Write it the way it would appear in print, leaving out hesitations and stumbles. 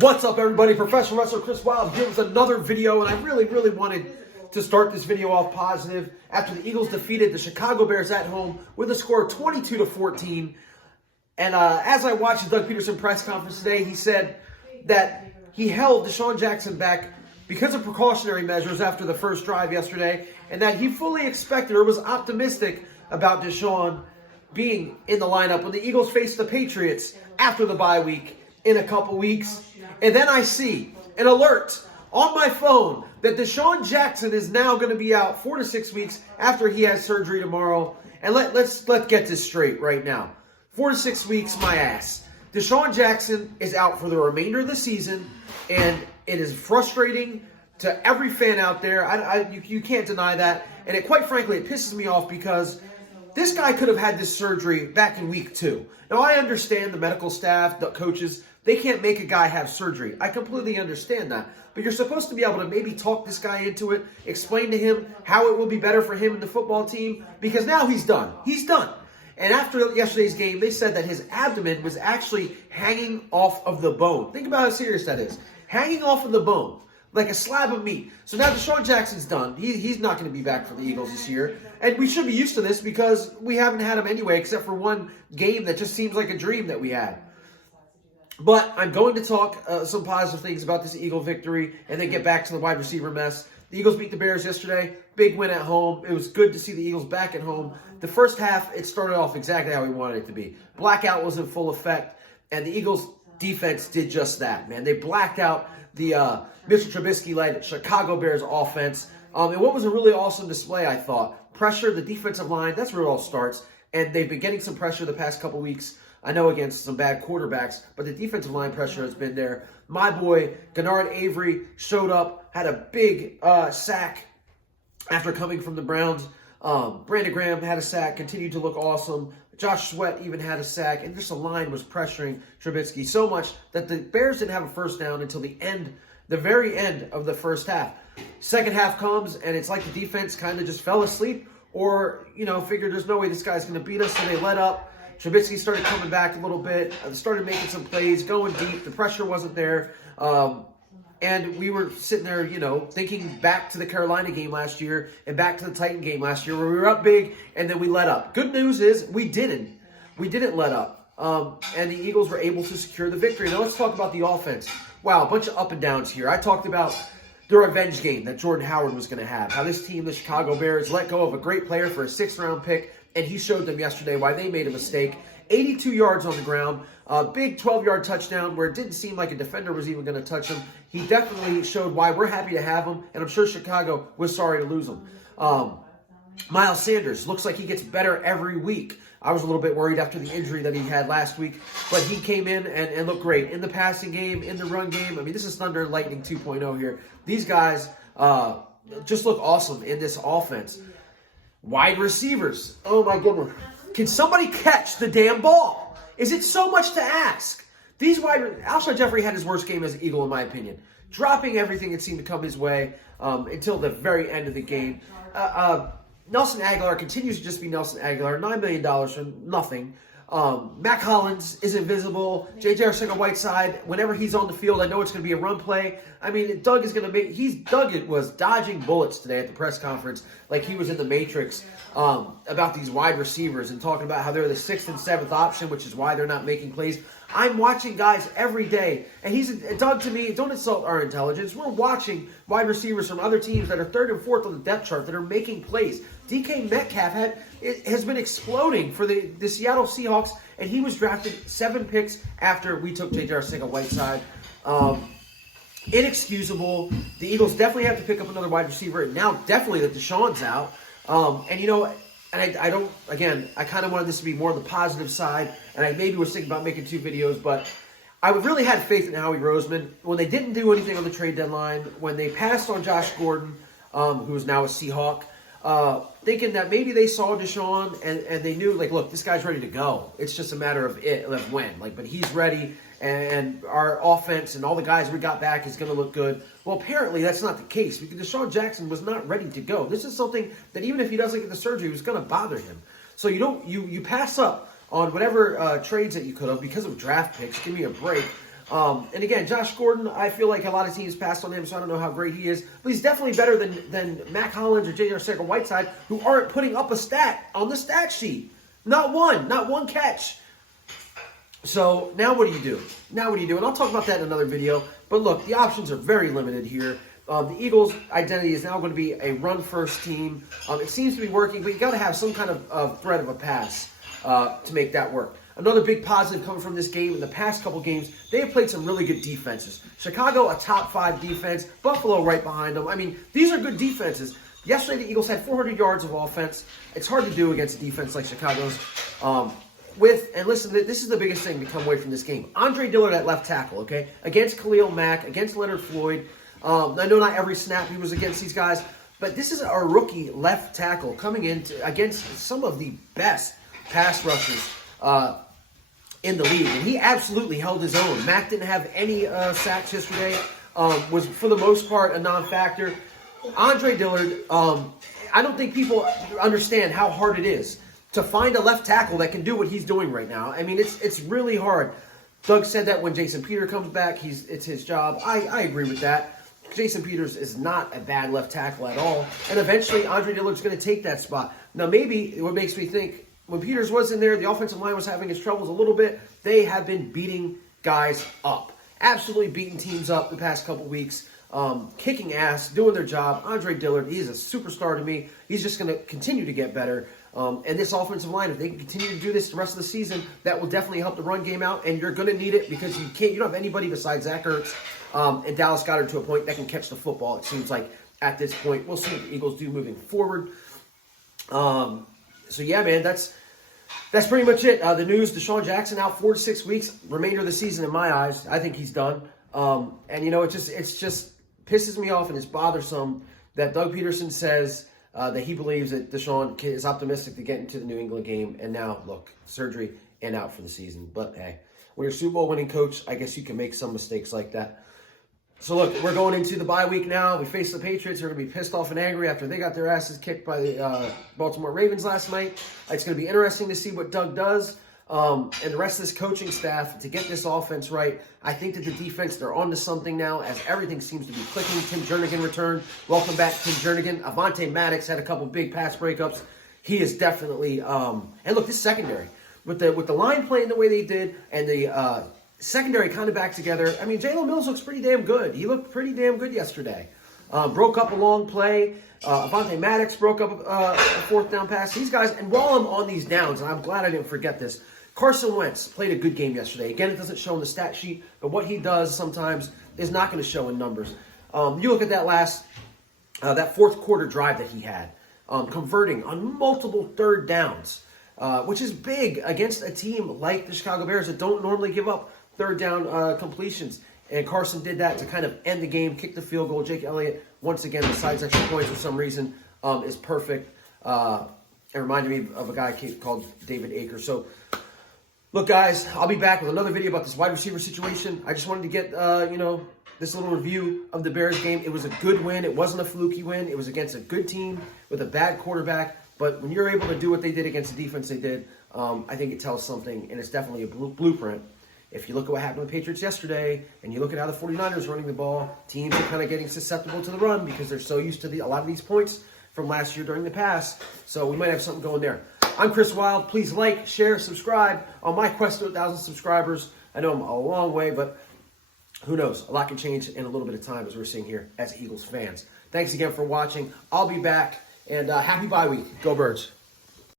What's up, everybody? Professional wrestler Chris Wilde here with another video, and I really wanted to start this video off positive after the Eagles defeated the Chicago Bears at home with a score of 22-14. And as I watched the Doug Peterson press conference today, he said that he held Desean Jackson back because of precautionary measures after the first drive yesterday, and that he fully expected or was optimistic about Desean being in the lineup when the Eagles face the Patriots after the bye week in a couple weeks. And then I see an alert on my phone that Desean Jackson is now going to be out 4 to 6 weeks after he has surgery tomorrow. And let's get this straight right now. 4 to 6 weeks, my ass. Desean Jackson is out for the remainder of the season, and it is frustrating to every fan out there. You can't deny that. And quite frankly, it pisses me off because this guy could have had this surgery back in week 2. Now, I understand the medical staff, the coaches, they can't make a guy have surgery. I completely understand that. But you're supposed to be able to maybe talk this guy into it, explain to him how it will be better for him and the football team, because now he's done. He's done. And after yesterday's game, they said that his abdomen was actually hanging off of the bone. Think about how serious that is. Hanging off of the bone, like a slab of meat. So now Desean Jackson's done. He's not going to be back for the Eagles this year. And we should be used to this because we haven't had him anyway, except for one game that just seems like a dream that we had. But I'm going to talk some positive things about this Eagle victory and then get back to the wide receiver mess. The Eagles beat the Bears yesterday. Big win at home. It was good to see the Eagles back at home. The first half, it started off exactly how we wanted it to be. Blackout was in full effect, and the Eagles defense did just that, man. They blacked out the Mitchell Trubisky-led Chicago Bears offense. And what was a really awesome display, I thought. Pressure, the defensive line, that's where it all starts. And they've been getting some pressure the past couple weeks. I know against some bad quarterbacks, but the defensive line pressure has been there. My boy, Gennard Avery, showed up, had a big sack after coming from the Browns. Brandon Graham had a sack, continued to look awesome. Josh Sweat even had a sack, and just the line was pressuring Trubisky so much that the Bears didn't have a first down until the very end of the first half. Second half comes, and it's like the defense kind of just fell asleep or, figured there's no way this guy's going to beat us, so they let up. Trubisky started coming back a little bit, started making some plays, going deep. The pressure wasn't there. And we were sitting there, thinking back to the Carolina game last year and back to the Titan game last year where we were up big and then we let up. Good news is we didn't. We didn't let up. And the Eagles were able to secure the victory. Now let's talk about the offense. Wow, a bunch of up and downs here. I talked about the revenge game that Jordan Howard was going to have. How this team, the Chicago Bears, let go of a great player for a 6th-round pick. And he showed them yesterday why they made a mistake. 82 yards on the ground, a big 12-yard touchdown where it didn't seem like a defender was even going to touch him. He definitely showed why we're happy to have him, and I'm sure Chicago was sorry to lose him. Miles Sanders looks like he gets better every week. I was a little bit worried after the injury that he had last week, but he came in and looked great in the passing game, in the run game. I mean, this is Thunder and Lightning 2.0 here. These guys just look awesome in this offense. Wide receivers. Oh, my goodness. Can somebody catch the damn ball? Is it so much to ask? Alshon Jeffrey had his worst game as an Eagle, in my opinion. Dropping everything that seemed to come his way until the very end of the game. Nelson Aguilar continues to just be Nelson Aguilar. $9 million for nothing. Mac Hollins is invisible. J.J. Arcega-Whiteside, whenever he's on the field, I know it's going to be a run play. I mean, Doug was dodging bullets today at the press conference like he was in the Matrix about these wide receivers and talking about how they're the 6th and 7th option, which is why they're not making plays. I'm watching guys every day, and Doug, to me, don't insult our intelligence. We're watching wide receivers from other teams that are 3rd and 4th on the depth chart that are making plays. DK Metcalf has been exploding for the Seattle Seahawks, and he was drafted 7 picks after we took J.J. Arcega-Whiteside. Inexcusable. The Eagles definitely have to pick up another wide receiver, and now definitely that Desean's out. I kind of wanted this to be more on the positive side, and I maybe was thinking about making 2 videos, but I really had faith in Howie Roseman. When they didn't do anything on the trade deadline, when they passed on Josh Gordon, who is now a Seahawk, thinking that maybe they saw Desean and they knew, look, this guy's ready to go. It's just a matter of when. But he's ready, and our offense and all the guys we got back is going to look good. Well, apparently that's not the case because Desean Jackson was not ready to go. This is something that even if he doesn't get the surgery, was going to bother him. So you pass up on whatever trades that you could have because of draft picks. Give me a break. And again, Josh Gordon, I feel like a lot of teams passed on him, so I don't know how great he is. But he's definitely better than Mac Hollins or J.R. Whiteside, who aren't putting up a stat on the stat sheet. Not one catch. So now what do you do? Now what do you do? And I'll talk about that in another video. But look, the options are very limited here. The Eagles' identity is now going to be a run-first team. It seems to be working, but you got to have some kind of threat of a pass to make that work. Another big positive coming from this game, in the past couple games, they have played some really good defenses. Chicago, a top 5 defense. Buffalo right behind them. I mean, these are good defenses. Yesterday, the Eagles had 400 yards of offense. It's hard to do against a defense like Chicago's. And listen, this is the biggest thing to come away from this game. Andre Dillard at left tackle, okay? Against Khalil Mack, against Leonard Floyd. I know not every snap he was against these guys, but this is our rookie left tackle coming in against some of the best pass rushers in the league. And he absolutely held his own. Mack didn't have any sacks yesterday, was for the most part a non-factor. Andre Dillard, I don't think people understand how hard it is to find a left tackle that can do what he's doing right now. I mean, it's really hard. Doug said that when Jason Peters comes back, it's his job. I agree with that. Jason Peters is not a bad left tackle at all. And eventually, Andre Dillard's going to take that spot. Now, maybe what makes me think, when Peters was in there, the offensive line was having his troubles a little bit. They have been beating guys up. Absolutely beating teams up the past couple weeks. Kicking ass, doing their job. Andre Dillard, he is a superstar to me. He's just going to continue to get better. And this offensive line, if they can continue to do this the rest of the season, that will definitely help the run game out. And you're going to need it because you don't have anybody besides Zach Ertz and Dallas Goedert to a point that can catch the football, it seems like, at this point. We'll see what the Eagles do moving forward. So, yeah, man, that's pretty much it. The news, Desean Jackson out 4 to 6 weeks. Remainder of the season, in my eyes, I think he's done. And, it just pisses me off and it's bothersome that Doug Peterson says that he believes that Desean is optimistic to get into the New England game. And now, look, surgery and out for the season. But, hey, when you're a Super Bowl winning coach, I guess you can make some mistakes like that. So, look, we're going into the bye week now. We face the Patriots. They're going to be pissed off and angry after they got their asses kicked by the Baltimore Ravens last night. It's going to be interesting to see what Doug does and the rest of this coaching staff to get this offense right. I think that the defense, they're on to something now as everything seems to be clicking. Tim Jernigan returned. Welcome back, Tim Jernigan. Avonte Maddox had a couple big pass breakups. He is definitely and look, this secondary with the line playing the way they did and the secondary kind of back together. I mean, Jalen Mills looks pretty damn good. He looked pretty damn good yesterday. Broke up a long play. Avonte Maddox broke up a 4th down pass. These guys, and while I'm on these downs, and I'm glad I didn't forget this, Carson Wentz played a good game yesterday. Again, it doesn't show in the stat sheet, but what he does sometimes is not going to show in numbers. You look at that that 4th quarter drive that he had, converting on multiple 3rd downs, which is big against a team like the Chicago Bears that don't normally give up 3rd down completions. And Carson did that to kind of end the game, kick the field goal. Jake Elliott, once again, besides extra points for some reason, is perfect. It reminded me of a guy called David Akers. So, look, guys, I'll be back with another video about this wide receiver situation. I just wanted to get, this little review of the Bears game. It was a good win. It wasn't a fluky win. It was against a good team with a bad quarterback. But when you're able to do what they did against the defense they did, I think it tells something, and it's definitely a blueprint. If you look at what happened with the Patriots yesterday, and you look at how the 49ers running the ball, teams are kind of getting susceptible to the run because they're so used to a lot of these points from last year during the pass. So we might have something going there. I'm Chris Wild. Please like, share, subscribe on my quest to 1,000 subscribers. I know I'm a long way, but who knows? A lot can change in a little bit of time, as we're seeing here as Eagles fans. Thanks again for watching. I'll be back, and happy bye week. Go Birds.